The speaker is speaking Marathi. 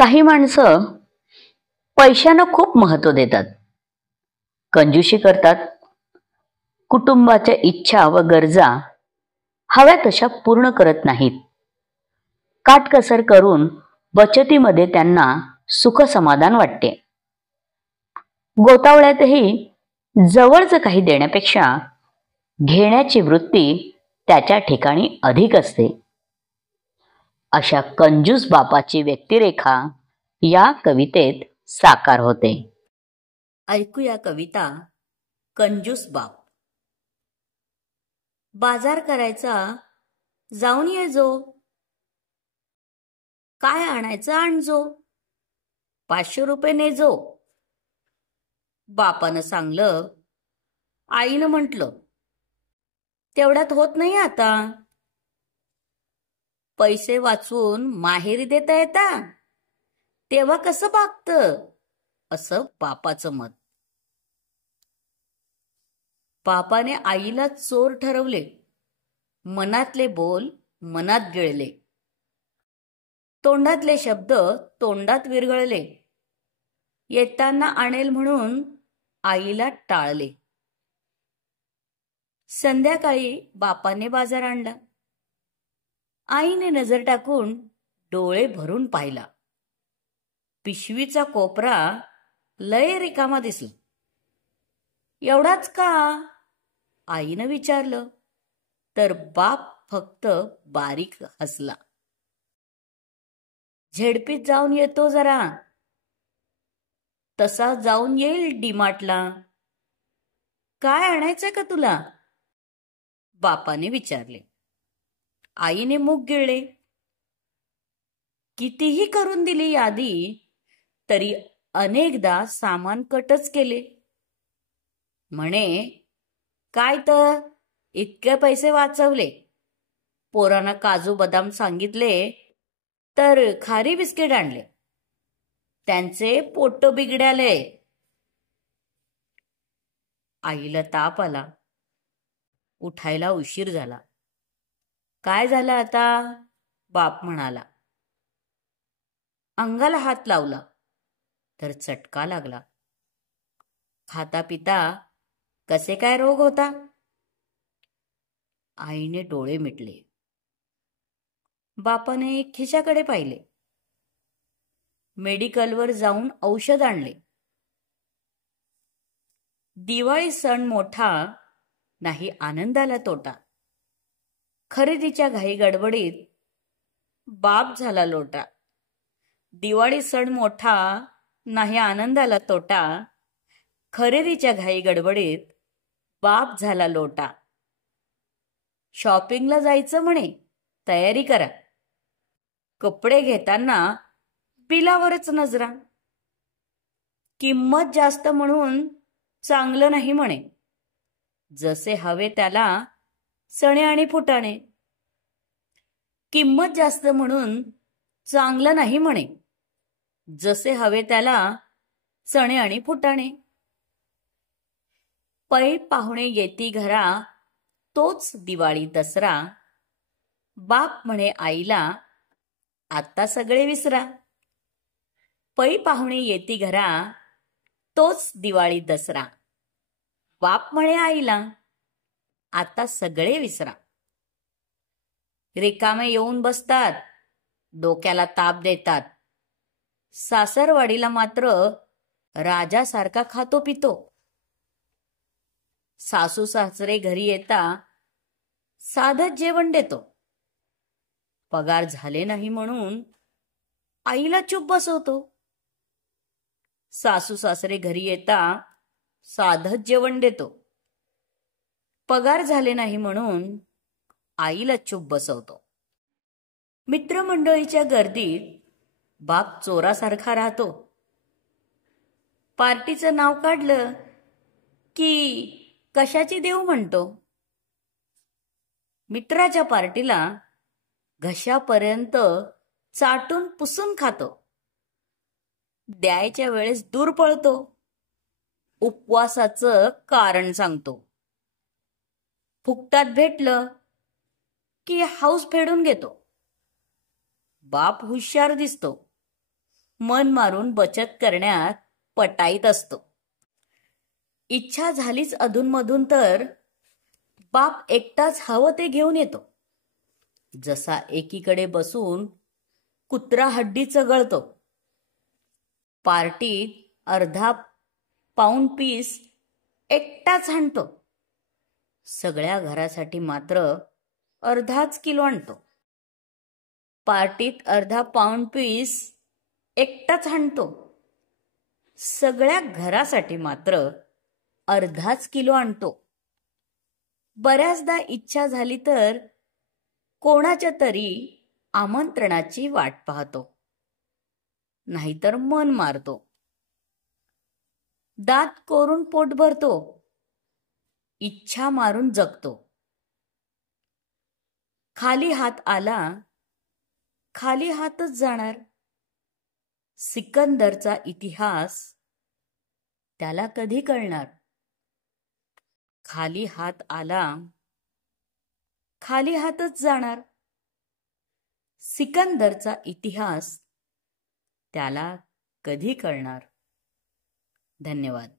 काही माणसं पैशांना खूप महत्त्व देतात, कंजूसी करतात, कुटुंबाच्या इच्छा व गरजा हव्या तशा पूर्ण करत नाहीत. काटकसर करून बचतीमध्ये त्यांना सुख समाधान वाटते. गोतावळ्यातही जवळचं काही देण्यापेक्षा घेण्याची वृत्ती त्याच्या ठिकाणी अधिक असते. अशा कंजूस बापाची व्यक्तिरेखा या कवितेत साकार होते. ऐकूया कविता कंजूस बाप. बाजार करायचा जाऊन ये जो, काय आणायचं आणजो, 500 रुपये नेजो. बापानं सांगलं, आईनं म्हटलं, तेवढ्यात होत नाही आता. पैसे वाचवून माहेरी देता येता, तेव्हा कसं भागतं, असं बापाचं मत. बापाने आईला चोर ठरवले, मनातले बोल मनात गिळले, तोंडातले शब्द तोंडात विरघळले. येताना आणेल म्हणून आईला टाळले. संध्याकाळी बापाने बाजार आणला. आईने नजर टाकून डोळे भरून पाहिला. पिशवीचा कोपरा लय रिकामा दिसला. एवढाच का, आईनं विचारलं, तर बाप फक्त बारीक हसला. झेडपीत जाऊन येतो जरा, तसा जाऊन येईल डीमार्टला. काय आणायचंय का तुला, बापाने विचारले. आईने मुख गिळले. कितीही करून दिली यादी, तरी अनेकदा सामान कटच केले. म्हणे, काय तर इतके पैसे वाचवले. पोरांना काजू बदाम सांगितले तर खारी बिस्किट आणले. त्यांचे पोट बिघडाले. आईला ताप आला. उठायला उशीर झाला. काय झालं आता, बाप म्हणाला. अंगाला हात लावला तर चटका लागला. खाता पिता कसे काय रोग होता. आईने डोळे मिटले. बापाने खिशाकडे पाहिले. मेडिकलवर जाऊन औषध आणले. दिवाळी सण मोठा, नाही आनंदाला तोटा. खरेदीच्या घाई गडबडीत बाप झाला लोटा. दिवाळी सण मोठा, नाही आनंदाला तोटा. खरेदीच्या घाई गडबडीत बाप झाला लोटा. शॉपिंगला जायचं म्हणे, तयारी करा. कपडे घेताना बिलावरच नजरा. किंमत जास्त म्हणून चांगलं नाही म्हणे. जसे हवे त्याला चणे आणि फुटाणे. किंमत जास्त म्हणून चांगलं नाही म्हणे. जसे हवे त्याला चणे आणि फुटाणे. पै पाहुणे येती घरा, तोच दिवाळी दसरा. बाप म्हणे आईला, आता सगळे विसरा. पै पाहुणे येती घरा, तोच दिवाळी दसरा. बाप म्हणे आईला, आता सगळे विसरा. रिकामे येऊन बसतात, डोक्याला ताप देतात. सासरवाडीला मात्र राजासारखा खातो पितो. सासू सासरे घरी येता साधंच जेवण देतो. पगार झाले नाही म्हणून आईला चूप बसवतो. सासू सासरे घरी येता साधंच जेवण देतो. पगार झाले नाही म्हणून आईला चूप बसवतो. मित्रमंडळीच्या गर्दीत बाप चोरासारखा राहतो. पार्टीचं नाव काढलं की कशाची देव म्हणतो. मित्राच्या पार्टीला घशापर्यंत चाटून पुसून खातो. द्यायच्या वेळेस दूर पळतो. उपवासाचं कारण सांगतो. फुकटात भेटलं की हाऊस फेडून घेतो. बाप हुशार दिसतो, मन मारून बचत करण्यात पटाईत असतो. इच्छा झालीच अधूनमधून तर बाप एकटाच हवं ते घेऊन येतो. जसा एकीकडे बसून कुत्रा हड्डी चघळतो, पार्टीत अर्धा पाऊंड पीस एकटाच आणतो, सगळ्या घरासाठी मात्र अर्धाच किलो आणतो. पार्टीत अर्धा पाऊंड पीस एकटाच आणतो, सगळ्या घरासाठी मात्र अर्धाच किलो आणतो. बऱ्याचदा इच्छा झाली तर कोणाच्या तरी आमंत्रणाची वाट पाहतो, नाहीतर मन मारतो. दात कोरून पोट भरतो, इच्छा मारून जगतो. खाली हात आला, खाली हातच जाणार. सिकंदरचा इतिहास त्याला कधी कळणार? खाली हात आला, खाली हातच जाणार. सिकंदरचा इतिहास त्याला कधी कळणार? धन्यवाद.